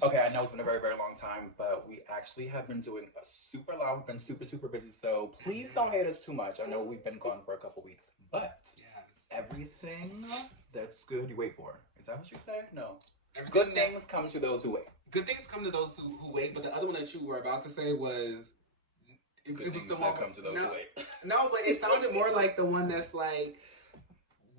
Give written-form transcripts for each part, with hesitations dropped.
Okay, I know it's been a very, very long time, but we actually have been doing a super lot. We've been super, super busy, so please don't hate us too much. I know we've been gone for a couple weeks, but Yes. everything that's good you wait for. Is that what you say? No. Good Everything things that's come to those who wait. good things come to those who wait. But the other one that you were about to say was Good it was things the one. that come to those who No, wait. no, but it sounded more like the one that's like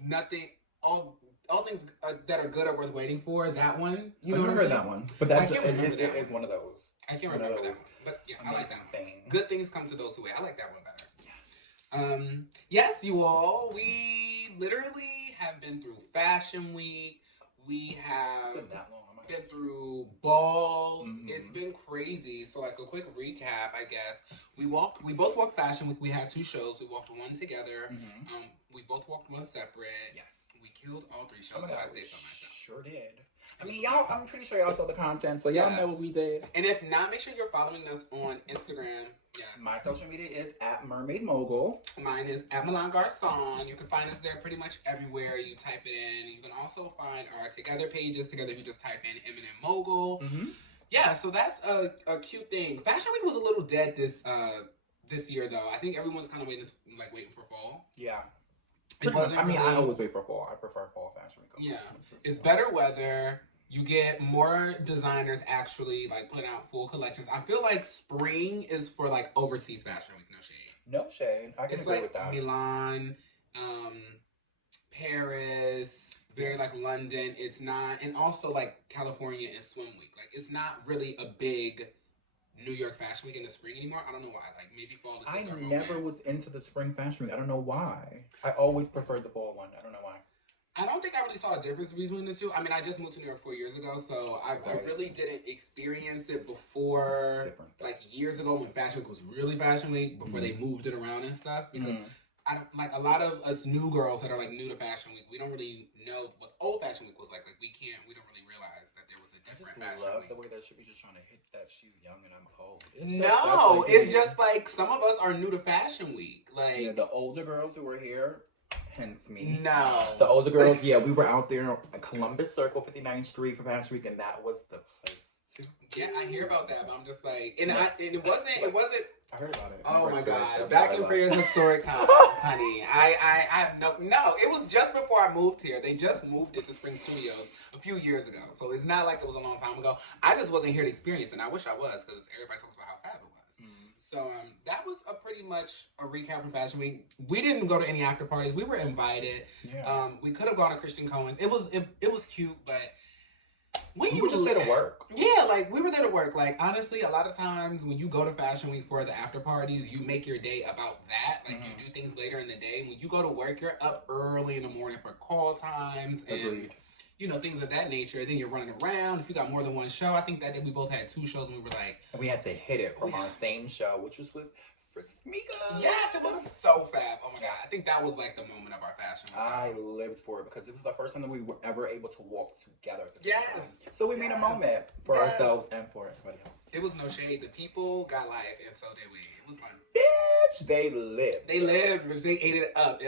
nothing. All things that are good are worth waiting for. That one, you know I've what never I'm heard saying? that one, but I that's can't remember it that is one. one of those. I can't It's one of remember that those one, but yeah, I amazing like that one. sayings. Good things come to those who wait. I like that one better. Yes. Yes, you all. We literally have been through Fashion Week. We It's have been that long. been through balls. It's Mm-hmm. been crazy. So, like a quick recap, I guess we both walked Fashion Week. We had two shows. We walked one together. Mm-hmm. We both walked one separate. Yes. We killed all three Oh shows. my If god, I we say so myself. sure did. I It was mean, really y'all. fun. I'm pretty sure y'all saw the content, so y'all Yes. know what we did. And if not, make sure you're following us on Instagram. Yes. My social media is at Mermaid Mogul. Mine is at Milan Garcon. You can find us there pretty much everywhere. You type it in. You can also find our Together pages. Together, you just type in Eminem Mogul. Mm-hmm. Yeah, so that's a cute thing. Fashion Week was a little dead this year though. I think everyone's kind of waiting for fall. Yeah. It wasn't. I mean, really, I always wait for fall. I prefer fall fashion week. Yeah, it's better weather. You get more designers actually like putting out full collections. I feel like spring is for like overseas fashion week. No shade. No shade. I can It's agree like with that. Milan, Paris, very like London. It's not, and also like California and Swim Week. Like it's not really a big New York Fashion Week in the spring anymore. I don't know why. Like maybe fall is just our moment. I never was into the spring fashion week. I don't know why. I always preferred the fall one. I don't know why. I don't think I really saw a difference between the two. I mean, I just moved to New York 4 years ago, so I really didn't experience it before, like years ago when Fashion Week was really Fashion Week, before they moved it around and stuff. Because I don't like a lot of us new girls that are like new to Fashion Week. We don't really know what old Fashion Week was like. Like we don't really realize that there was a different Fashion love Week. The way that she be just trying to hit that she's young and I'm old. It's just like some of us are new to Fashion Week. Like yeah, the older girls who were here. Hence me. No. The older girls, yeah, we were out there at Columbus Circle, 59th Street for Fashion Week, and that was the place to Yeah, I hear about that, but I'm just like, and it wasn't. I heard about it. Oh my god! Back in prehistoric times, honey. I have no. It was just before I moved here. They just moved it to Spring Studios a few years ago, so it's not like it was a long time ago. I just wasn't here to experience it. And I wish I was, because everybody talks about how fab it was. So that was a pretty much a recap from Fashion Week. We didn't go to any after parties. We were invited. Yeah. We could have gone to Christian Cohen's. It was cute, but we were just there to work. Yeah, like we were there to work. Like honestly, a lot of times when you go to Fashion Week for the after parties, you make your day about that. Like you do things later in the day. When you go to work, you're up early in the morning for call times and things of that nature. Then you're running around. If you got more than one show, I think that day we both had two shows and we were like, and we had to hit it from our same show, which was with Frismika. Yes, it was so fab. Oh my god, I think that was like the moment of our Fashion Week. I lived for it because it was the first time that we were ever able to walk together at the same time. So we made a moment for ourselves and for everybody else. It was no shade. The people got life, and so did we. It was fun. Bitch, they lived. They lived. They ate it up.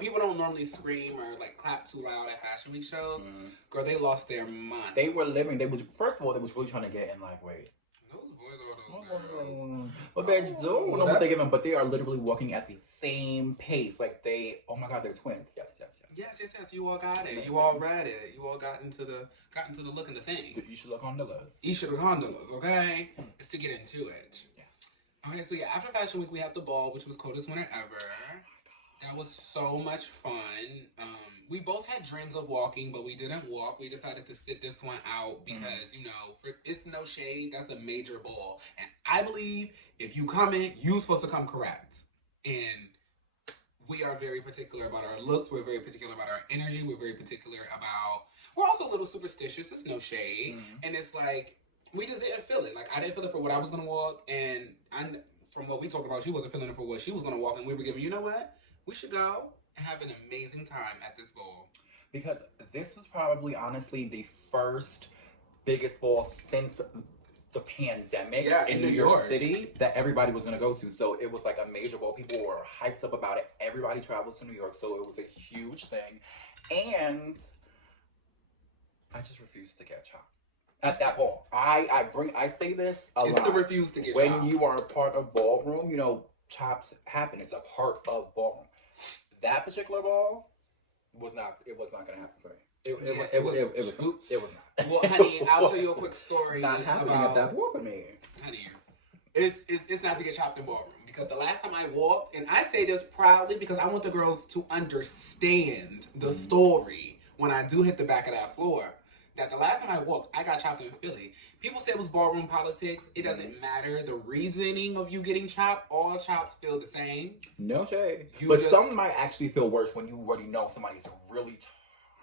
People don't normally scream or like clap too loud at Fashion Week shows. Girl, they lost their mind. They were living. First of all, they was really trying to get in. Like, wait. Those boys are those girls. Well, bitch, don't know what they giving, but they are literally walking at the same pace. Like oh my god, they're twins. Yes. You all got it. You all read it. You all got into the look of the thing. You should look gondolas. Okay? It's to get into it. Yeah. Okay, so yeah, after Fashion Week we had the ball, which was coldest winter ever. That was so much fun. We both had dreams of walking, but we didn't walk. We decided to sit this one out because, it's no shade. That's a major ball. And I believe if you come in, you're supposed to come correct. And we are very particular about our looks. We're very particular about our energy. We're very particular about... We're also a little superstitious. It's no shade. And it's like, we just didn't feel it. Like, I didn't feel it for what I was going to walk. And from what we talked about, she wasn't feeling it for what she was going to walk. And we were giving, you know what? We should go and have an amazing time at this ball. Because this was probably, honestly, the first biggest ball since the pandemic in New York City that everybody was going to go to. So it was like a major ball. People were hyped up about it. Everybody traveled to New York. So it was a huge thing. And I just refused to catch up. at that ball. I say this a lot. It's to refuse to get when chopped. you are a part of ballroom, you know, chops happen. It's a part of ballroom. That particular ball was not going to happen for me. It was not. Well, honey, I'll tell you a quick story. Not happening at that ball for me. Honey, it's not to get chopped in ballroom. Because the last time I walked, and I say this proudly because I want the girls to understand the story when I do hit the back of that floor, that the last time I walked, I got chopped in Philly. People say it was ballroom politics. It doesn't matter. The reasoning of you getting chopped, all chops feel the same. No shade. But some might actually feel worse when you already know somebody's really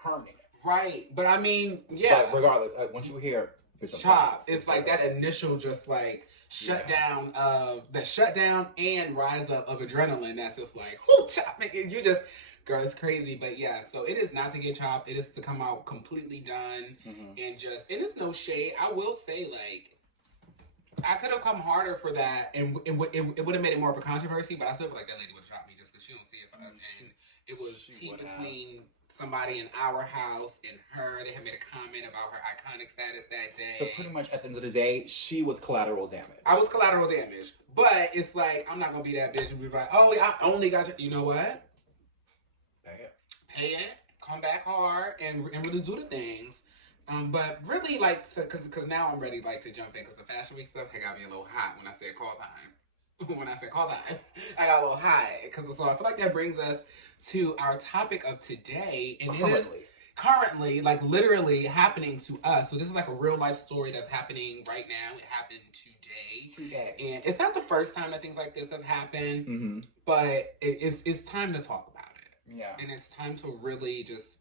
turning it. Right. But I mean, yeah. But regardless, once you hear chop, it's like that initial just like shutdown and rise up of adrenaline. That's just like, whoo, chop. You just, girl, it's crazy. But yeah, so it is not to get chopped. It is to come out completely done and it's no shade. I will say, like, I could have come harder for that and it would have made it more of a controversy, but I still feel like that lady would have chopped me just because she don't see it for us. And it was tea between somebody in our house and her. They had made a comment about her iconic status that day. So pretty much at the end of the day, she was collateral damage. I was collateral damage. But it's like, I'm not going to be that bitch and be like, oh, I only got you. You know what? Pay it. Come back hard and really do the things. But really, like, because now I'm ready, like, to jump in. Because the Fashion Week stuff had got me a little hot when I said call time. When I said call time, I got a little high. So I feel like that brings us to our topic of today. And it is currently, like, literally happening to us. So this is like a real life story that's happening right now. It happened today. And it's not the first time that things like this have happened, but it's time to talk about it. Yeah. And it's time to really just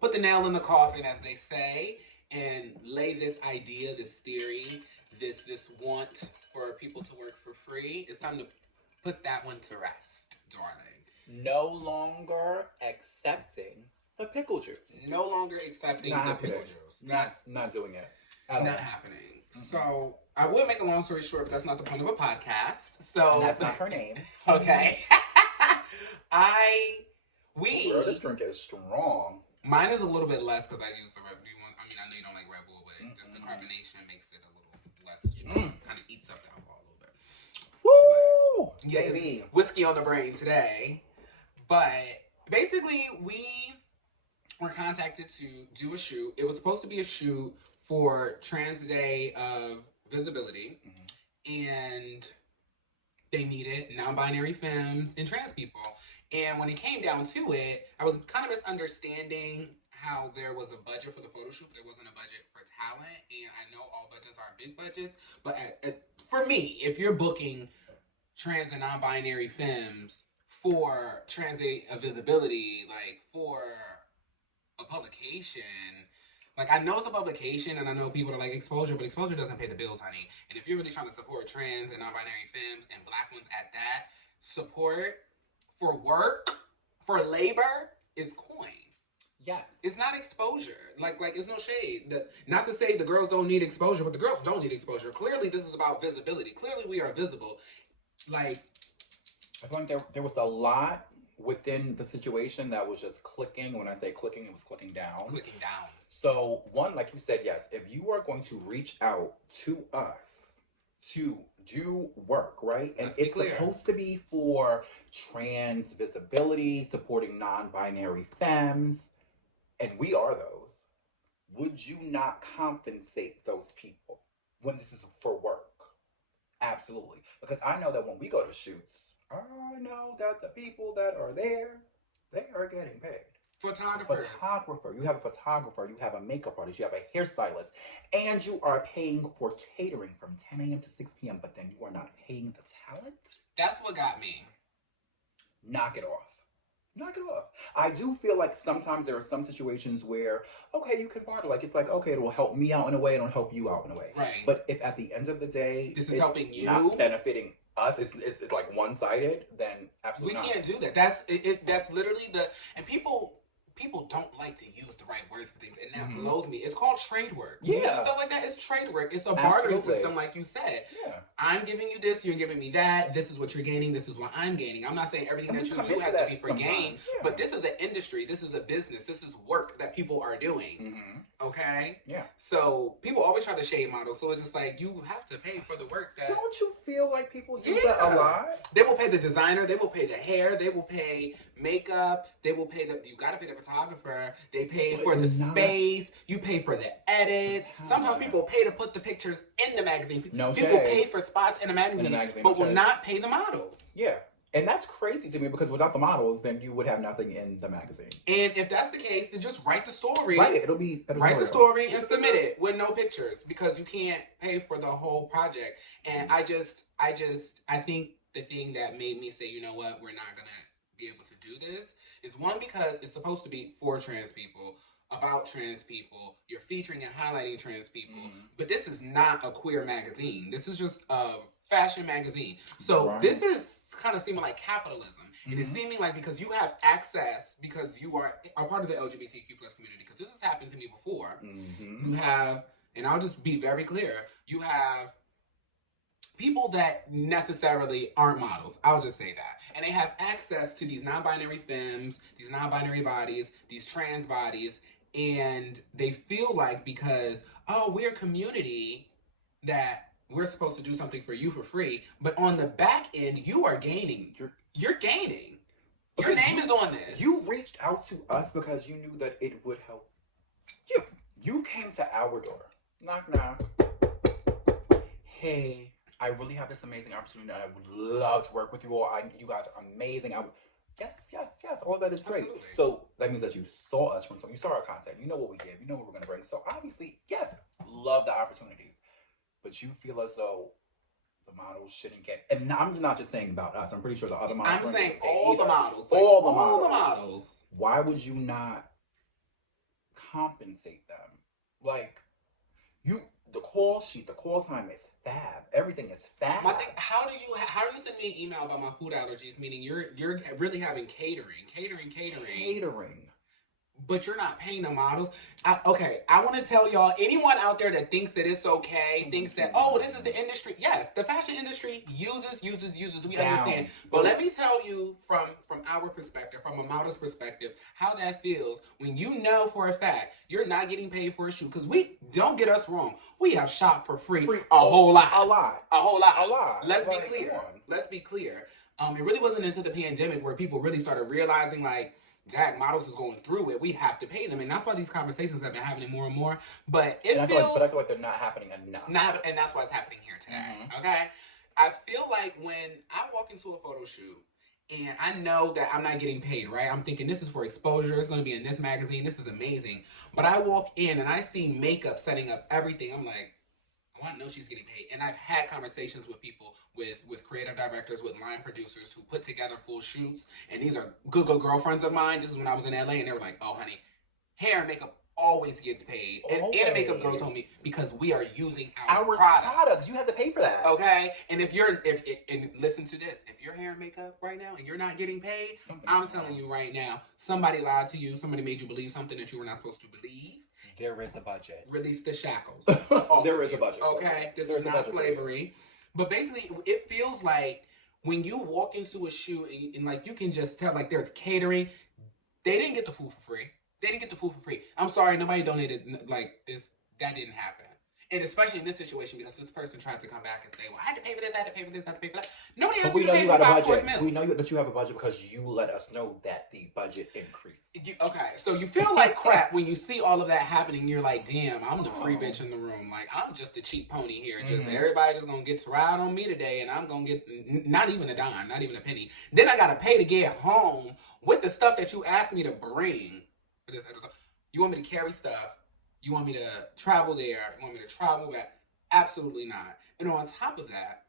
put the nail in the coffin, as they say, and lay this idea, this theory, this want for people to work for free. It's time to put that one to rest, darling. No longer accepting the pickle juice. No longer accepting the pickle juice. Not doing it. Not happening. So I would make a long story short, but that's not the point of a podcast. So and that's not her name. Okay. This drink is strong. Mine is a little bit less because I use the Red Bull. I mean, I know you don't like Red Bull, but just the carbonation makes it a little less strong. Kind of eats up the alcohol a little bit. Woo! Yeah, it's whiskey on the brain today. But basically, we were contacted to do a shoot. It was supposed to be a shoot for Trans Day of Visibility. And they needed non-binary femmes and trans people. And when it came down to it, I was kind of misunderstanding how there was a budget for the photo shoot. There wasn't a budget for talent. And I know all budgets are big budgets. But for me, if you're booking trans and non-binary femmes for Trans Day of Visibility, like for a publication, like I know it's a publication and I know people are like exposure, but exposure doesn't pay the bills, honey. And if you're really trying to support trans and non-binary femmes and black ones at that, support for work, for labor, is coin. Yes. It's not exposure. Like it's no shade. Not to say the girls don't need exposure, but the girls don't need exposure. Clearly, this is about visibility. Clearly, we are visible. Like, I feel like there was a lot within the situation that was just clicking. When I say clicking, it was clicking down. Clicking down. So, one, like you said, yes, if you are going to reach out to us to do work, right? And it's supposed to be for trans visibility, supporting non-binary femmes, and we are those. Would you not compensate those people when this is for work? Absolutely. Because I know that when we go to shoots, I know that the people that are there, they are getting paid. Photographer. You have a photographer. You have a makeup artist. You have a hairstylist. And you are paying for catering from 10 a.m. to 6 p.m. But then you are not paying the talent? That's what got me. Knock it off. Knock it off. I do feel like sometimes there are some situations where, okay, you can barter. Like, it's like, okay, it will help me out in a way. It'll help you out in a way. Right. But if at the end of the day, this is helping you, not benefiting us, it's like one-sided, then absolutely we can't do that. That's literally and people don't like to use the right words for things, and that blows me. It's called trade work. Yeah. Stuff like that is trade work. It's a bartering system, like you said. Yeah. I'm giving you this, you're giving me that. This is what you're gaining, this is what I'm gaining. I'm not saying everything that you do has to be for gain, but this is an industry, this is a business, this is work that people are doing. Okay? Yeah. So people always try to shade models. So it's just like, you have to pay for the work that... Don't you feel like people do that a lot? They will pay the designer. They will pay the hair. They will pay makeup. They will pay the... You got to pay the photographer. They pay for the space. You pay for the edits. Sometimes people pay to put the pictures in the magazine. People pay for spots in the magazine, but will not pay the models. Yeah. And that's crazy to me because without the models, then you would have nothing in the magazine. And if that's the case, then just write the story. Write it. It'll be write the story and submit it with no pictures because you can't pay for the whole project. And I think the thing that made me say, you know what, we're not gonna be able to do this is one, because it's supposed to be for trans people, about trans people. You're featuring and highlighting trans people, but this is not a queer magazine. This is just a fashion magazine. So this is kind of seeming like capitalism. And it's seeming like because you have access, because you are a part of the LGBTQ plus community, because this has happened to me before. You have, and I'll just be very clear, you have people that necessarily aren't models. I'll just say that. And they have access to these non-binary femmes, these non-binary bodies, these trans bodies, and they feel like because, oh, we're a community that we're supposed to do something for you for free, but on the back end, you are gaining. You're gaining. Your name is on this. You reached out to us because you knew that it would help. You came to our door. Knock, knock. Hey, I really have this amazing opportunity and I would love to work with you all. You guys are amazing. Yes. All that is great. Absolutely. So that means that you saw us from something. You saw our content. You know what we give. You know what we're going to bring. So obviously, yes, love the opportunities. But you feel as though the models shouldn't get... And I'm not just saying about us. I'm pretty sure the other models... I'm saying all the models. Like, all the models. Why would you not compensate them? Like, the call sheet, the call time is fab. Everything is fab. My thing, how do you send me an email about my food allergies? Meaning you're really having catering. But you're not paying the models. I want to tell y'all, anyone out there that thinks that it's okay, thinks that, oh, this is the industry. Yes, the fashion industry uses. We understand. But let me tell you from our perspective, from a model's perspective, how that feels when you know for a fact you're not getting paid for a shoot. Because don't get us wrong. We have shot for free a whole lot. Let's be clear. It really wasn't until the pandemic where people really started realizing, like, Zach, models is going through it. We have to pay them, and that's why these conversations have been happening more and more. But I feel like they're not happening enough. And that's why it's happening here today. Okay, I feel like when I walk into a photo shoot and I know that I'm not getting paid, right? I'm thinking this is for exposure. It's going to be in this magazine. This is amazing. But I walk in and I see makeup setting up everything. I'm like, I want to know she's getting paid. And I've had conversations with people, with creative directors, with line producers who put together full shoots. And these are good girlfriends of mine. This is when I was in LA, and they were like, oh, honey, hair and makeup always gets paid. And a makeup girl told me, because we are using our products. You have to pay for that. Okay? And and listen to this. If you're hair and makeup right now and you're not getting paid, I'm telling you right now, somebody lied to you. Somebody made you believe something that you were not supposed to believe. There is a budget. Release the shackles. There is a budget. Okay? This is not slavery. But basically, it feels like when you walk into a shoot and like, you can just tell, like, there's catering. They didn't get the food for free. I'm sorry, nobody donated, like, this. That didn't happen. And especially in this situation, because this person tried to come back and say, well, I had to pay for this, I had to pay for this, I had to pay for that. Nobody else you got a budget. We know that you have a budget because you let us know that the budget increased. Okay, so you feel like crap when you see all of that happening. You're like, damn, I'm the free bitch in the room. Like, I'm just a cheap pony here. Just everybody just gonna get to ride on me today, and I'm gonna get not even a dime, not even a penny. Then I gotta pay to get home with the stuff that you asked me to bring for this episode. You want me to carry stuff? You want me to travel there? You want me to travel back? Absolutely not. And on top of that,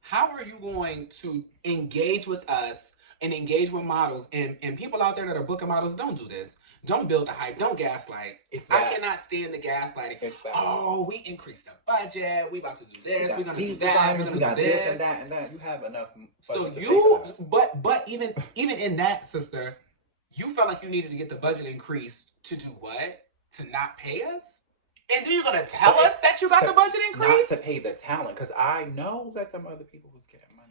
how are you going to engage with us and engage with models? And people out there that are booking models, don't do this. Don't build the hype. Don't gaslight. I cannot stand the gaslighting. Oh, we increased the budget. We about to do this. We're going to do that. We're going to do this. And that. You have enough. So but even in that, sister, you felt like you needed to get the budget increased to do what? To not pay us? And then you're going to tell us that you got the budget increased? Not to pay the talent, because I know that them other people was getting money.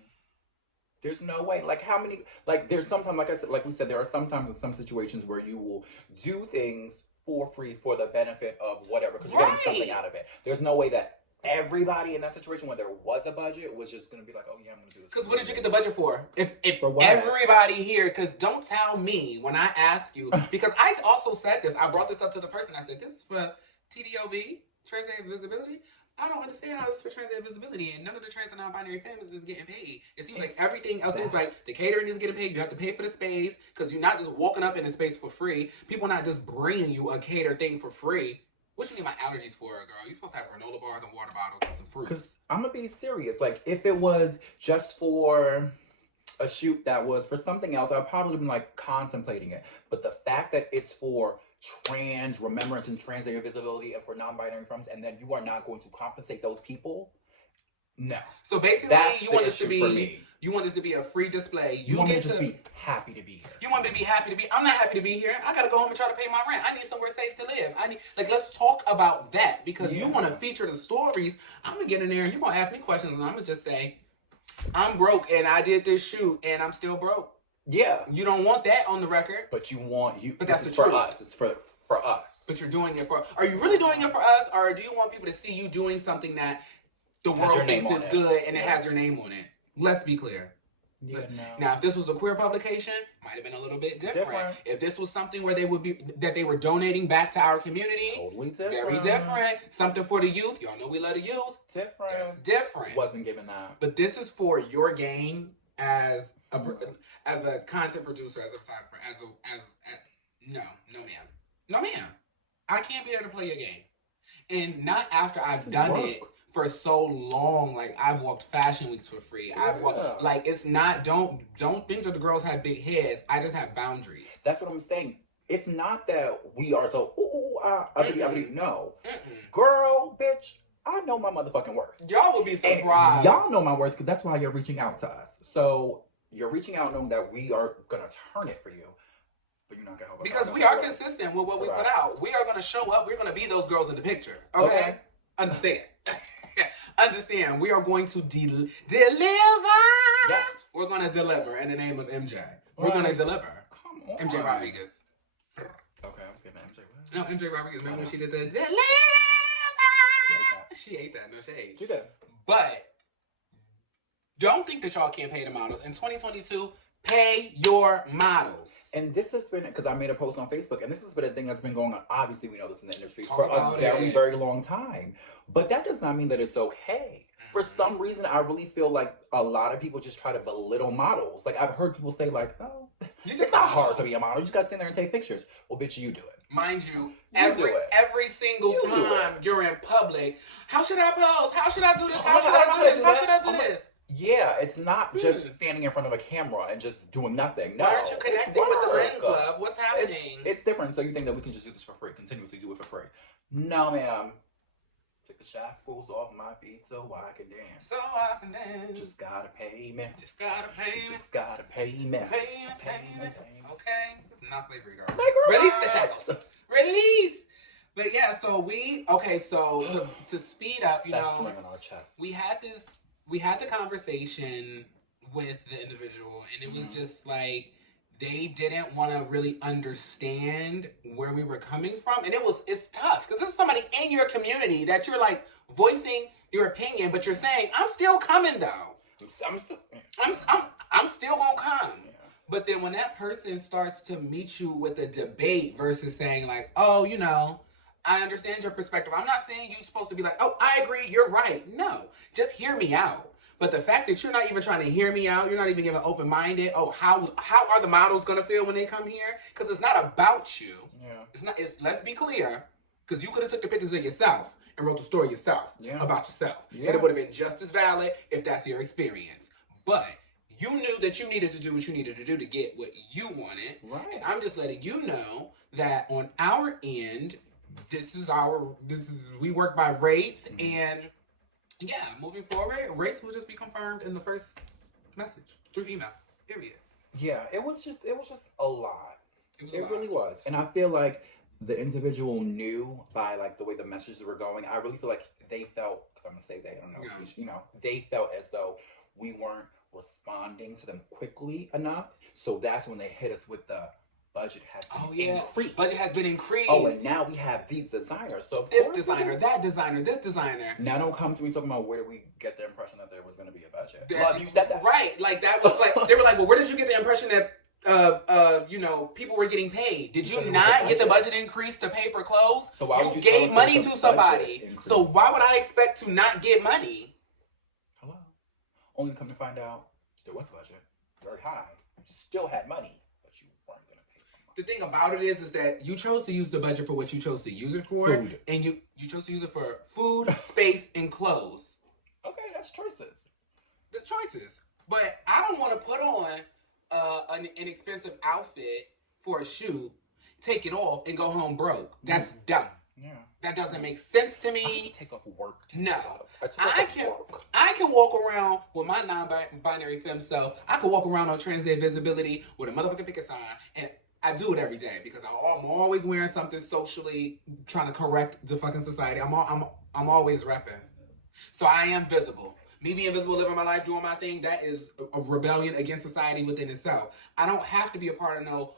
There's no way. Like, how many... Like, there's sometimes, like I said, like we said, there are sometimes in some situations where you will do things for free for the benefit of whatever, because you're getting something out of it. There's no way that everybody in that situation, when there was a budget, was just going to be like, oh yeah, I'm going to do this. Because what did you get the budget for? If for everybody here, because don't tell me when I ask you, because I also said this, I brought this up to the person, I said, this is for TDOV, Transgender Visibility. I don't understand how it's for transgender visibility, and none of the trans and non-binary families is getting paid. It seems like everything else is like the catering is getting paid. You have to pay for the space because you're not just walking up in the space for free. People not just bringing you a catered thing for free. What you need my allergies for, girl? You're supposed to have granola bars and water bottles and some fruits. Because I'm gonna be serious. Like, if it was just for a shoot that was for something else, I'd probably been like contemplating it. But the fact that it's for trans remembrance and transgender visibility and for non-binary films, and then you are not going to compensate those people, no. So basically, you want this to be a free display. You want me to just be happy to be here. You want me to be happy to be. I'm not happy to be here. I gotta go home and try to pay my rent. I need somewhere safe to live. Let's talk about that, because you want to feature the stories. I'm gonna get in there and you're gonna ask me questions, and I'm gonna just say, I'm broke and I did this shoot and I'm still broke. Yeah. You don't want that on the record. But you want you. But this that's is the for truth. us. It's for us. But you're doing it for. Are you really doing it for us, or do you want people to see you doing something that the world thinks is good and it has your name on it? Let's be clear. Yeah, no. Now, if this was a queer publication, might have been a little bit different. If this was something where they were donating back to our community, totally different. Very different. Something for the youth. Y'all know we love the youth. Different. That's different. Wasn't given that. But this is for your gain as a content producer, as a photographer, no ma'am. I can't be there to play your game, and not after I've done it for so long. Like, I've walked fashion weeks for free. I've walked, like, it's not, don't think that the girls have big heads. I just have boundaries. That's what I'm saying. It's not that we are so no. Girl, bitch, I know my motherfucking worth. Y'all will be surprised. And y'all know my worth, because that's why you're reaching out to us. So you're reaching out knowing that we are gonna turn it for you. But you're not gonna help us. Because we are consistent with what we put out. We are gonna show up. We're gonna be those girls in the picture. Okay? Understand. Understand. We are going to deliver. Yes. We're gonna deliver in the name of MJ. We're gonna deliver. Come on. MJ Rodriguez. Okay, I was getting MJ. No, MJ Rodriguez. Remember when she did the deliver? She ate that. No shade. She did. But don't think that y'all can't pay the models. In 2022, pay your models. And this has been, because I made a post on Facebook, and this has been a thing that's been going on. Obviously, we know this in the industry for a very, very long time. But that does not mean that it's okay. For some reason, I really feel like a lot of people just try to belittle models. Like, I've heard people say, like, oh, it's not hard to be a model. You just got to sit there and take pictures. Well, bitch, you do it. Mind you every single time you're in public, how should I pose? How should I do this? How should I do this? How should I do this? Yeah, it's not just standing in front of a camera and just doing nothing. No. Why aren't you connecting with the lens, love? What's happening? It's different. So you think that we can just do this for free, continuously do it for free. No, ma'am. Take the shackles off my feet so I can dance. So I can dance. Just gotta pay me. Just gotta pay me. Just gotta pay me. Pay me. Okay? It's not slavery, girl. Like, release the shackles. Release. But yeah, so to speed up, you know, on our chest. We had the conversation with the individual, and it was just like they didn't want to really understand where we were coming from, and it's tough because this is somebody in your community that you're like voicing your opinion, but you're saying I'm still coming though. I'm still gonna come. Yeah. But then when that person starts to meet you with a debate versus saying like, oh, you know, I understand your perspective. I'm not saying you're supposed to be like, oh, I agree, you're right. No, just hear me out. But the fact that you're not even trying to hear me out, you're not even giving open-minded, oh, how are the models going to feel when they come here? Because it's not about you. Yeah. Let's be clear, because you could have took the pictures of yourself and wrote the story yourself about yourself. Yeah. And it would have been just as valid if that's your experience. But you knew that you needed to do what you needed to do to get what you wanted. Right. And I'm just letting you know that on our end, we work by rates, and yeah, moving forward, rates will just be confirmed in the first message through email. Period. Yeah, it was just a lot. It really was. And I feel like the individual knew by like the way the messages were going. I really feel like they felt, because I'm gonna say they, I don't know, you know, they felt as though we weren't responding to them quickly enough. So that's when they hit us with the budget has been increased. Budget has been increased. Oh, and now we have these designers. So this designer, that designer, this designer. Now don't come to me talking about where did we get the impression that there was going to be a budget. Well, you said that. Right. Like that was like, they were like, well, where did you get the impression that you know, people were getting paid? Did you not get the budget increase to pay for clothes? So why would you gave money to somebody? So why would I expect to not get money? Hello. Only to come to find out there was a budget, very high. You still had money, but you weren't going to pay for money. The thing about it is that you chose to use the budget for what you chose to use it for. Food. And you chose to use it for food, space, and clothes. Okay, that's choices. The choices. But I don't want to put on an expensive outfit for a shoot, take it off, and go home broke. That's dumb. Yeah. That doesn't make sense to me. I have to take off work. No. I can walk around with my non-binary femme self. I can walk around on Trans Day Visibility with a motherfucking picket sign, and I do it every day because I'm always wearing something socially trying to correct the fucking society. I'm always repping. So I am visible. Me being visible, living my life, doing my thing, that is a rebellion against society within itself. I don't have to be a part of no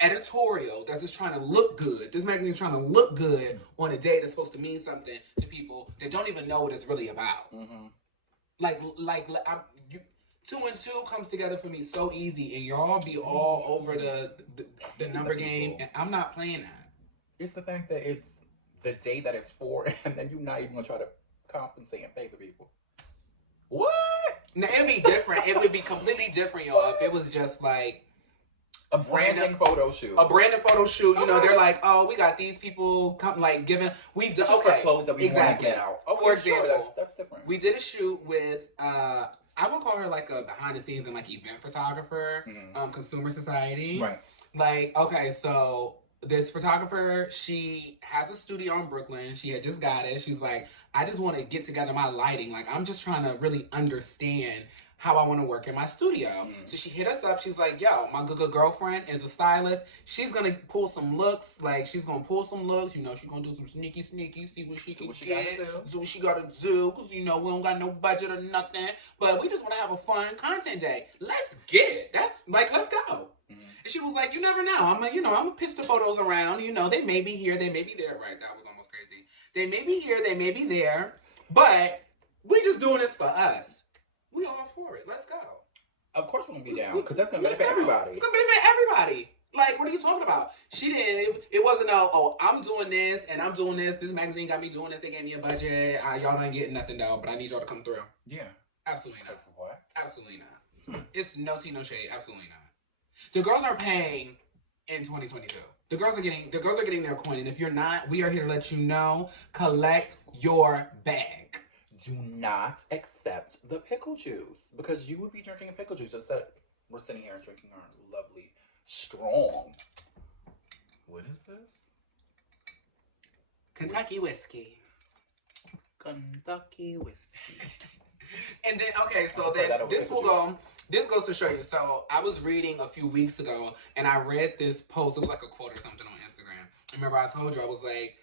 editorial that's just trying to look good. This magazine is trying to look good on a day that's supposed to mean something to people that don't even know what it's really about. Mm-hmm. Like 2 and 2 comes together for me so easy, and y'all be all over the number game, and I'm not playing that. It's the fact that it's the day that it's for, and then you're not even gonna try to compensate and pay the people. What? Now it'd be different. It would be completely different, y'all, if it was just like a branding photo shoot. A branding photo shoot. You know, they're like, oh, we got these people come like giving. We've done for clothes that we want to get out. Okay, for example, sure, that's different. We did a shoot with I would call her like a behind the scenes and like event photographer, Consumer Society. Right. Like, okay, so this photographer, she has a studio in Brooklyn. She had just got it. She's like, I just want to get together my lighting. Like, I'm just trying to really understand how I want to work in my studio. So she hit us up. She's like, yo, my good girlfriend is a stylist. She's going to pull some looks. Like, she's going to pull some looks. You know, she's going to do some sneaky, see what she can get. Do what she got to do. Because, you know, we don't got no budget or nothing. But we just want to have a fun content day. Let's get it. That's, like, let's go. And she was like, you never know. I'm like, you know, I'm going to pitch the photos around. You know, they may be here. They may be there. Right, that was almost crazy. They may be here. They may be there. But we just doing this for us. We all for it. Let's go. Of course we're going to be down. Because that's going to benefit everybody. It's going to benefit everybody. Like, what are you talking about? She didn't. It wasn't I'm doing this and I'm doing this. This magazine got me doing this. They gave me a budget. Y'all not getting nothing, though. But I need y'all to come through. Yeah. Absolutely not. That's what? Absolutely not. It's no tea, no shade. Absolutely not. The girls are paying in 2022. The girls are getting their coin, and if you're not, we are here to let you know. Collect your bag. Do not accept the pickle juice because you would be drinking a pickle juice instead. We're sitting here and drinking our lovely, strong. What is this? Kentucky whiskey. Kentucky whiskey. And then so this goes to show you. So I was reading a few weeks ago and I read this post. It was like a quote or something on Instagram. Remember I told you, I was like,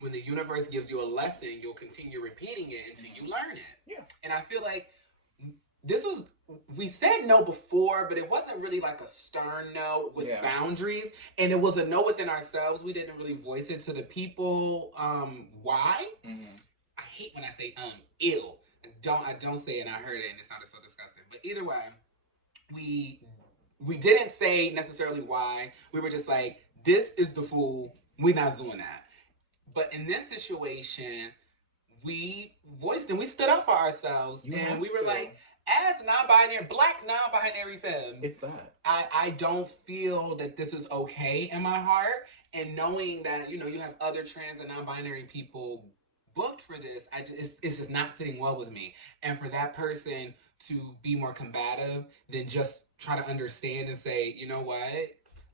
when the universe gives you a lesson, you'll continue repeating it until you learn it. Yeah. And I feel like we said no before, but it wasn't really like a stern no with boundaries. And it was a no within ourselves. We didn't really voice it to the people. Why? Mm-hmm. I hate when I say ill. I don't say it, and I heard it, and it sounded so disgusting. But either way, we didn't say necessarily why. We were just like, this is the fool. We're not doing that. But in this situation, we voiced and we stood up for ourselves. And we were like, as black non-binary femmes, it's that. I don't feel that this is okay in my heart. And knowing that, you know, you have other trans and non-binary people booked for this, it's just not sitting well with me. And for that person to be more combative than just try to understand and say, you know what,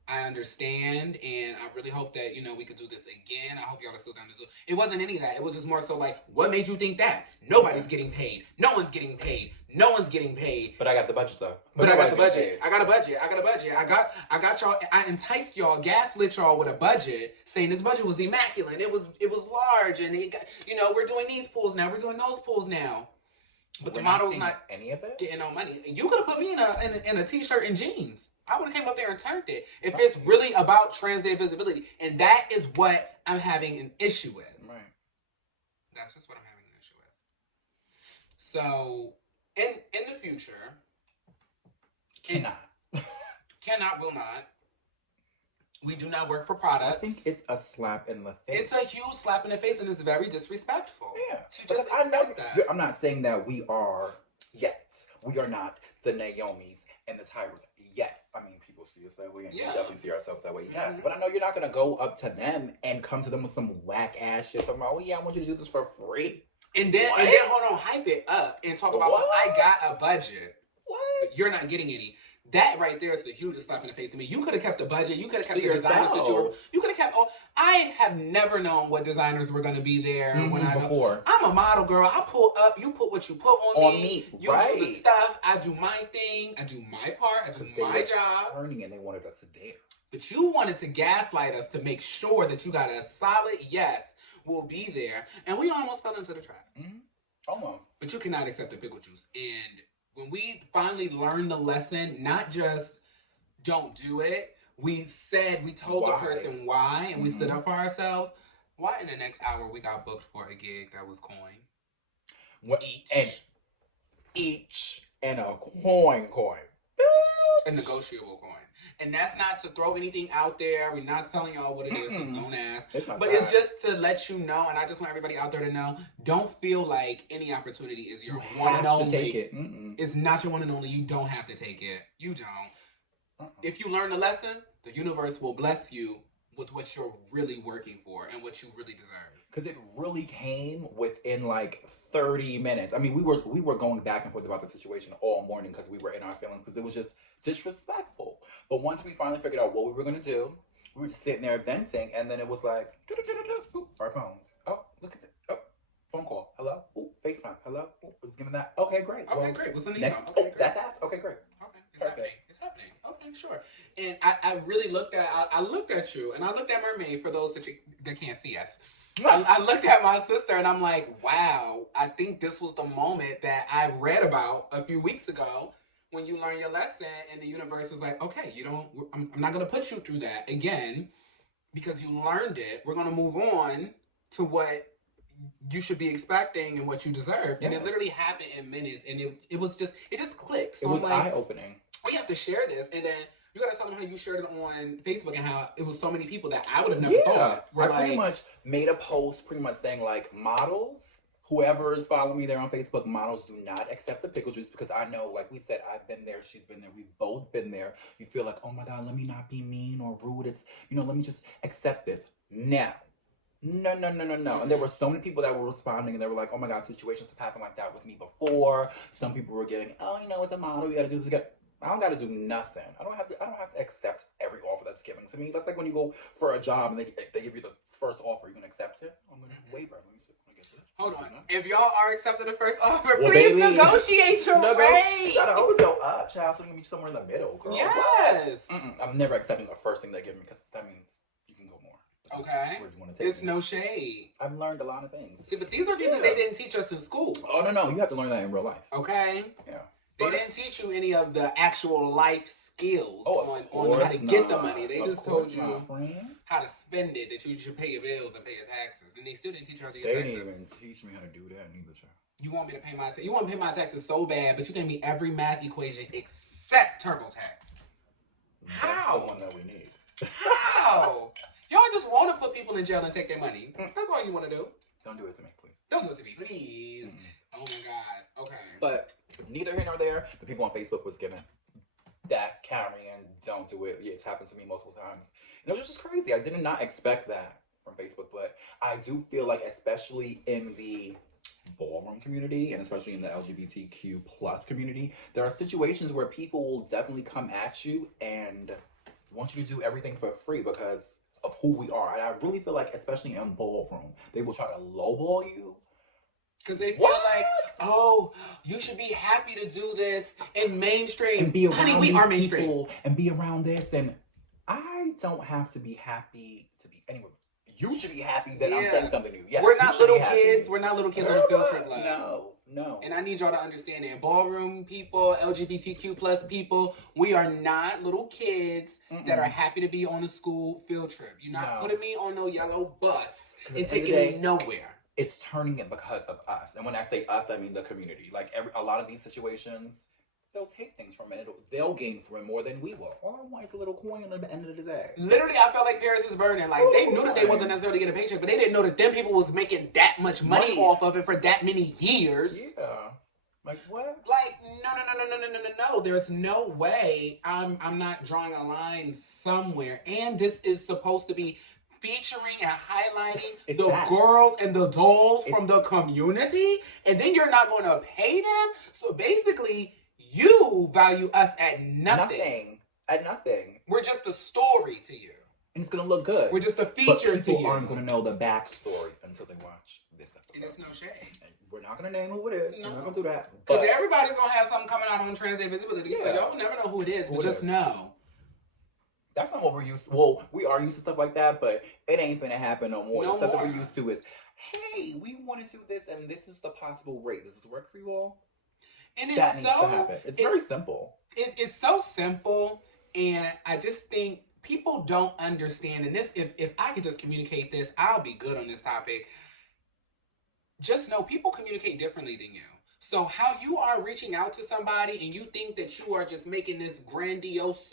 I understand, and I really hope that, you know, we could do this again. I hope y'all are still down to do it. It wasn't any of that. It was just more so like, what made you think that? Nobody's getting paid. No one's getting paid. No one's getting paid. But I got the budget though. But I got the budget. I got a budget. I got y'all. I enticed y'all, gaslit y'all with a budget, saying this budget was immaculate. It was large, and it got, you know, we're doing these pools now. We're doing those pools now. But the model's not any of it getting no money. You could have put me in a t-shirt and jeans. I would have came up there and turned it. If it's really about trans day visibility, and that is what I'm having an issue with. Right. That's just what I'm having an issue with. So, in the future, will not. We do not work for products. I think it's a slap in the face. It's a huge slap in the face, and it's very disrespectful. Yeah. To just expect that. I'm not saying that we are yet. We are not the Naomis and the Tyras yet. I mean, people see us that way, and we definitely see ourselves that way. Yes, but I know you're not gonna go up to them and come to them with some whack ass shit. Talking about, oh yeah, I want you to do this for free. And then hold on, hype it up and talk about I got a budget. What? But you're not getting any. That right there is a huge slap in the face to me. You could have kept the budget. You could have kept the designers that you could have kept. I have never known what designers were going to be there when I go. I'm a model, girl. I pull up. You put what you put on me. You do the stuff. I do my thing. I do my part. I do my job. Learning, and they wanted us there. But you wanted to gaslight us to make sure that you got a solid yes. We'll be there, and we almost fell into the trap. Mm-hmm. Almost. But you cannot accept the pickle juice. And when we finally learned the lesson, not just don't do it, we told the person why, and we stood up for ourselves. Why in the next hour we got booked for a gig that was coin? Each and a coin. A negotiable coin. And that's not to throw anything out there. We're not telling y'all what it is from Zone Ass. It's just to let you know, and I just want everybody out there to know, don't feel like any opportunity is your one and only. Take it. It's not your one and only. You don't have to take it. You don't. If you learn the lesson, the universe will bless you with what you're really working for and what you really deserve. Because it really came within like 30 minutes. I mean, we were going back and forth about the situation all morning because we were in our feelings because it was just disrespectful. But once we finally figured out what we were going to do, we were just sitting there venting, and then it was like, our phones. Oh, look at it. Oh, phone call. Hello? Ooh, FaceTime. Hello? Ooh, was giving that. Okay, great. Okay, great. What's in the next? Okay, great. That fast? Okay, great. Okay, it's happening. Okay, sure. And I really looked at you, and I looked at Mermaid for those that can't see us. I looked at my sister, and I'm like, wow, I think this was the moment that I read about a few weeks ago when you learn your lesson, and the universe is like, okay, I'm not going to put you through that again because you learned it. We're going to move on to what you should be expecting and what you deserve. Yes. And it literally happened in minutes, and it just clicked. So it was eye-opening. We have to share this, and then you gotta tell them how you shared it on Facebook and how it was so many people that I would have never thought. I pretty much made a post pretty much saying like, models, whoever is following me there on Facebook, models do not accept the pickle juice because I know, like we said, I've been there, she's been there, we've both been there. You feel like, oh my God, let me not be mean or rude. It's, let me just accept this. Now, no. Mm-hmm. And there were so many people that were responding, and they were like, oh my God, situations have happened like that with me before. Some people were getting, it's a model, you gotta do this again. I don't got to do nothing. I don't have to accept every offer that's given to me. That's like when you go for a job and they give you the first offer. You gonna accept it? I'm gonna waiver. Hold on. If y'all are accepting the first offer, please negotiate your rate. You gotta always go up, child, so you can be somewhere in the middle, girl. Yes. I'm never accepting the first thing they give me because that means you can go more. Okay. Where do you want to take It's me. No shade. I've learned a lot of things. See, but these are things that they didn't teach us in school. Oh, no. You have to learn that in real life. Okay. Yeah. They didn't teach you any of the actual life skills on how to get the money. They just told you how to spend it, that you should pay your bills and pay your taxes. And they still didn't teach you how to get taxes. They didn't even teach me how to do that neither, child. You want me to pay my taxes? You want to pay my taxes so bad, but you gave me every math equation except TurboTax. How? That's the one that we need. How? Y'all just want to put people in jail and take their money. That's all you want to do. Don't do it to me, please. Don't do it to me, please. Oh my God. Okay. But neither here nor there, the people on Facebook was giving, that's carrying, don't do it. Yeah, it's happened to me multiple times. And it was just crazy. I did not expect that from Facebook, but I do feel like, especially in the ballroom community and especially in the LGBTQ plus community, there are situations where people will definitely come at you and want you to do everything for free because of who we are. And I really feel like, especially in ballroom, they will try to lowball you. Because they feel like, oh, you should be happy to do this in mainstream. And be around Honey, we are mainstream. People and be around this. And I don't have to be happy to be anywhere. You should be happy that I'm saying something new. Yes, we're not little kids. We're not little kids on a field trip. No. No. And I need y'all to understand that. Ballroom people, LGBTQ plus people, we are not little kids that are happy to be on a school field trip. You're not putting me on no yellow bus and taking me nowhere. It's turning it because of us. And when I say us, I mean the community. Like a lot of these situations, they'll take things from it. They'll gain from it more than we will. All I want is a little coin on the end of the day. Literally, I felt like Paris is burning. Like, they knew that they wasn't necessarily getting a paycheck, but they didn't know that them people was making that much money off of it for that many years. Yeah. Like, what? Like, no. There's no way I'm not drawing a line somewhere. And this is supposed to be featuring and highlighting the girls and the dolls from the community. And then you're not going to pay them? So basically, you value us at nothing. At nothing. We're just a story to you. And it's going to look good. We're just a feature to you. People aren't going to know the backstory until they watch this episode. And it's no shade. And we're not going to name who it is. No. We're not going to do that. Because everybody's going to have something coming out on Trans Day Visibility. Yeah. So y'all will never know who it is, but just know. That's not what we're used to. Well, we are used to stuff like that, but it ain't finna happen no more. The stuff that we're used to is, hey, we want to do this, and this is the possible rate. Does this work for you all? And that needs to happen. It's very simple. It's so simple, and I just think people don't understand. And this, if I could just communicate this, I'll be good on this topic. Just know people communicate differently than you. So how you are reaching out to somebody and you think that you are just making this grandiose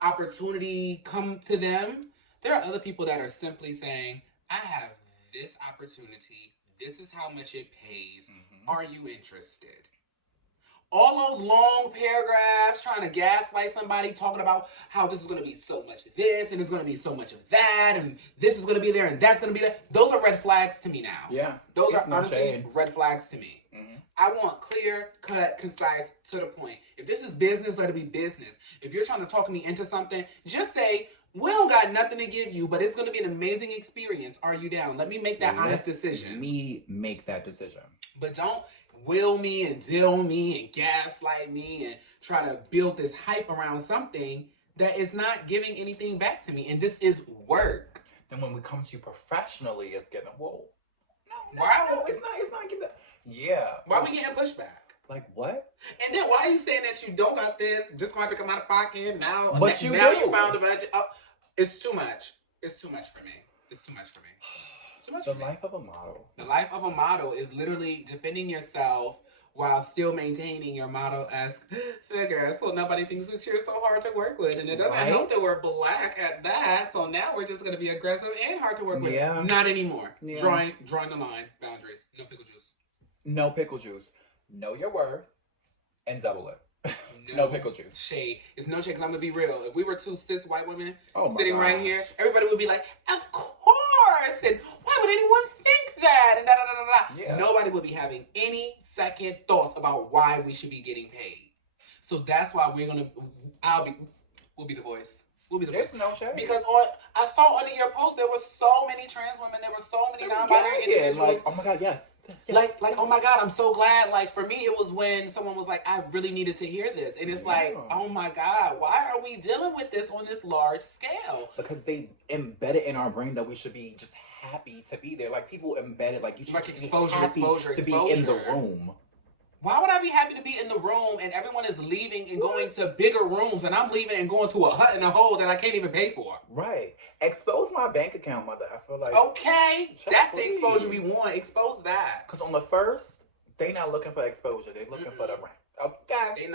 opportunity come to them, there are other people that are simply saying, I have this opportunity. This is how much it pays. Are you interested? All those long paragraphs trying to gaslight somebody, talking about how this is going to be so much of this and it's going to be so much of that and this is going to be there and that's going to be there. Those are red flags to me now. Yeah. Those are honestly red flags to me. I want clear, cut, concise, to the point. If this is business, let it be business. If you're trying to talk me into something, just say, we don't got nothing to give you, but it's going to be an amazing experience. Are you down? Let me make that honest decision. Let me make that decision. But don't will me and dill me and gaslight me and try to build this hype around something that is not giving anything back to me. And this is work. Then when we come to you professionally, it's getting, whoa. No, it's not giving that. Yeah. Why are we getting pushback? Like what? And then why are you saying that you don't got this, just going to come out of pocket now? But now you found a budget. Oh, it's too much. It's too much for me. It's too much for me. It's too much for me. The life of a model. The life of a model is literally defending yourself while still maintaining your model-esque figure. So nobody thinks that you're so hard to work with. And it doesn't help that we're black at that. So now we're just going to be aggressive and hard to work with. Yeah. Not anymore. Yeah. Drawing the line. Boundaries. No pickle juice. No pickle juice. Know your worth and double it. No pickle juice. Shade. It's no shade, because I'm going to be real. If we were two cis white women sitting right here, everybody would be like, of course! And why would anyone think that? And da-da-da-da-da. Yeah. Nobody would be having any second thoughts about why we should be getting paid. So that's why we're going to, we'll be the voice. We'll be the voice. No shade. Because I saw under your post, there were so many trans women, there were so many non-binary individuals. Like, oh my God, yes. Like, oh my God, I'm so glad. Like, for me, it was when someone was like, I really needed to hear this. And it's like, oh my God, why are we dealing with this on this large scale? Because they embed it in our brain that we should be just happy to be there. Like, people embed it, like, you should like be exposure to be in the room. Why would I be happy to be in the room and everyone is leaving and going to bigger rooms and I'm leaving and going to a hut in a hole that I can't even pay for? Right. Expose my bank account, mother. I feel like... Okay. That's the exposure we want. Expose that. Because on the first, they not looking for exposure. They looking for the rent. Okay. They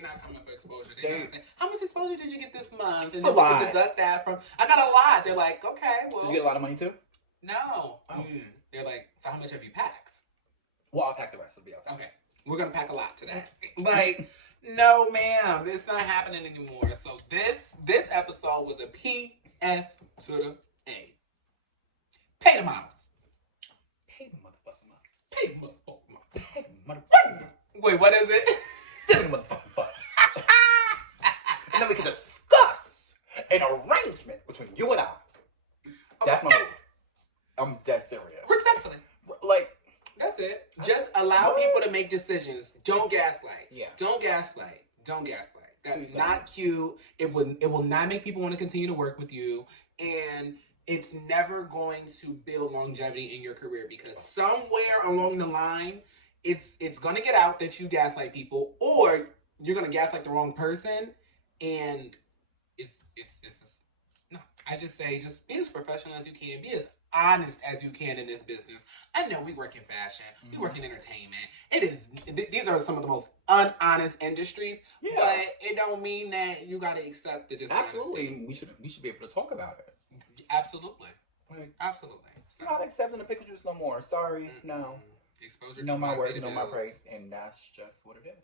not coming for exposure. They not saying, how much exposure did you get this month? And then we can deduct that from... I got a lot. They're like, okay, well... Did you get a lot of money too? No. Oh. They're like, so how much have you packed? Well, I'll pack the rest. It'll be outside. Okay. We're going to pack a lot today. Like, no, ma'am. It's not happening anymore. So this episode was a P.S. to the A. Pay the models. Pay the motherfucking models. Pay the motherfucking models. Pay the motherfucking models. Wait, what is it? Send me the motherfucking funds. And then we can discuss an arrangement between you and I. That's my move. I'm dead serious. Respectfully. Like, that's it. Just allow people to make decisions. Don't gaslight. Yeah. Don't gaslight. Don't gaslight. That's not cute. It will not make people want to continue to work with you. And it's never going to build longevity in your career because somewhere along the line, it's gonna get out that you gaslight people, or you're gonna gaslight the wrong person, and it's just, no. I just say, just be as professional as you can, be as honest as you can in this business. I know we work in fashion, we work in entertainment. It is these are some of the most unhonest industries, but it don't mean that you gotta accept the dishonesty. Absolutely, we should be able to talk about it. Absolutely, absolutely. So, not accepting the pickle juice no more. Sorry, no. Exposure. Know my worth, know my price, and that's just what it is.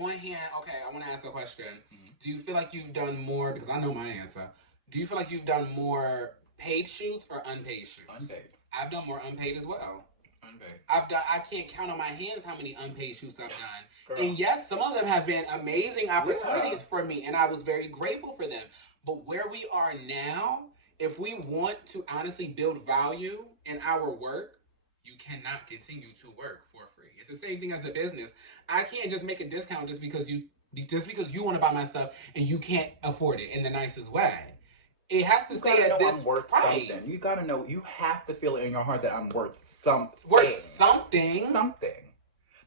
On here, okay, I want to ask a question. Do you feel like you've done more, because I know my answer, do you feel like you've done more paid shoots or unpaid shoots? Unpaid. I've done more unpaid as well. Unpaid. I can't count on my hands how many unpaid shoots I've done. Girl. And yes, some of them have been amazing opportunities for me, and I was very grateful for them. But where we are now, if we want to honestly build value in our work, you cannot continue to work for free. It's the same thing as a business. I can't just make a discount just because you want to buy my stuff and you can't afford it in the nicest way. It has to stay at this price. Something. You gotta know. You have to feel it in your heart that I'm worth something. Worth something. Something.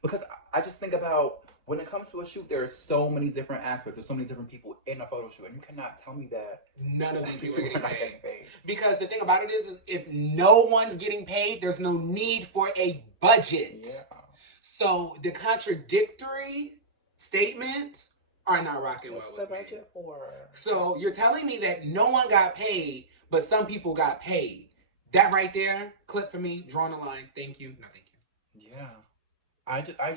Because I just think about, when it comes to a shoot, there are so many different aspects. There's so many different people in a photo shoot, and you cannot tell me that none of these people are getting paid. Because the thing about it is if no one's getting paid, there's no need for a budget. Yeah. So the contradictory statements are not rocking well with me. What's the budget for? So you're telling me that no one got paid, but some people got paid. That right there, clip for me, drawing a line. Thank you. No, thank you. Yeah.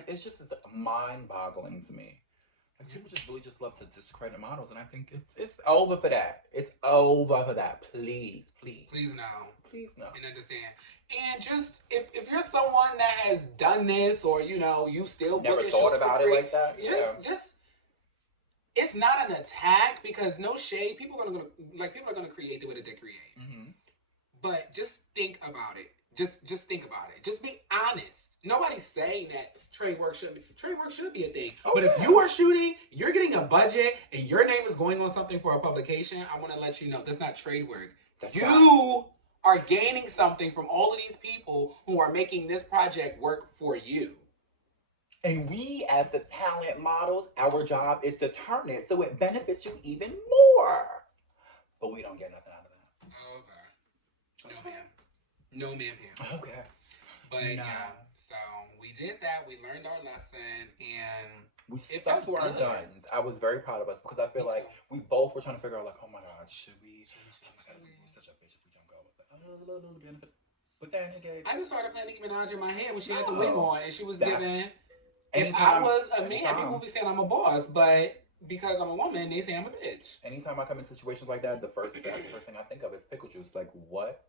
It's just mind-boggling to me. Like, people just really just love to discredit models, and I think it's over for that. It's over for that. Please no. And understand. And just if you're someone that has done this, or you still never thought about it like that. Just it's not an attack, because no shade. People are gonna create the way that they create. Mm-hmm. But just think about it. Just think about it. Just be honest. Nobody's saying that trade work should be a thing. But if you are shooting, you're getting a budget, and your name is going on something for a publication, I want to let you know that's not trade work. You are gaining something from all of these people who are making this project work for you. And we, as the talent models, our job is to turn it so it benefits you even more. But we don't get nothing out of that. Okay. No, ma'am. Okay. But yeah. So we did that. We learned our lesson, and we stuck to our guns. I was very proud of us, because I feel like we both were trying to figure out, like, oh my God, should we? We're such a bitch if we don't go. But then again, I just started playing Nicki Minaj in my head when she had the wig on, and she was giving. If I was a man, people would be saying I'm a boss, but because I'm a woman, they say I'm a bitch. Anytime I come in situations like that, the first thing I think of is Pickle Juice. Like, what?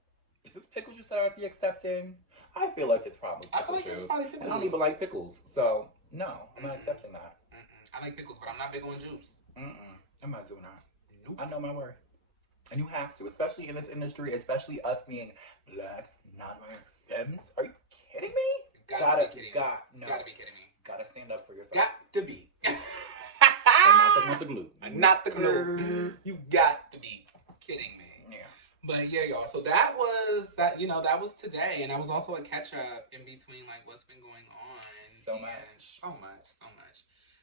Is this pickle juice that I'd be accepting? I feel like it's probably pickle juice. I don't even like pickles, so no, I'm not accepting that. I like pickles, but I'm not big on juice. I'm not doing that. Nope. I know my worth. And you have to, especially in this industry, especially us being black, non-femmes. Are you kidding me? Gotta be kidding me. Gotta stand up for yourself. Got to be. Not the glue. Not the glue. You got to be kidding me. But yeah, y'all. So that was today, and that was also a catch up in between, like, what's been going on. So much.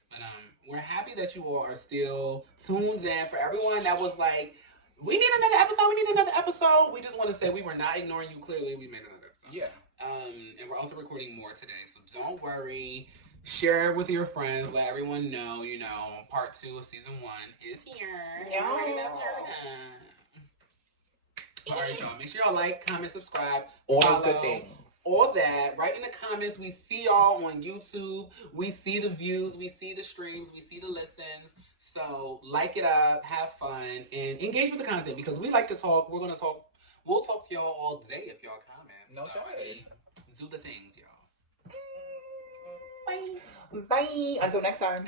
But we're happy that you all are still tuned in. For everyone that was like, we need another episode. We just want to say we were not ignoring you. Clearly, we made another episode. Yeah. And we're also recording more today, so don't worry. Share it with your friends. Let everyone know. Part 2 of season 1 is here. Yeah. Ready to turn up. All right, y'all. Make sure y'all like, comment, subscribe, all follow, good things. All that. Write in the comments. We see y'all on YouTube. We see the views. We see the streams. We see the listens. So like it up, have fun, and engage with the content, because we like to talk. We're gonna talk. We'll talk to y'all all day if y'all comment. No shade. Do the things, y'all. Bye. Until next time.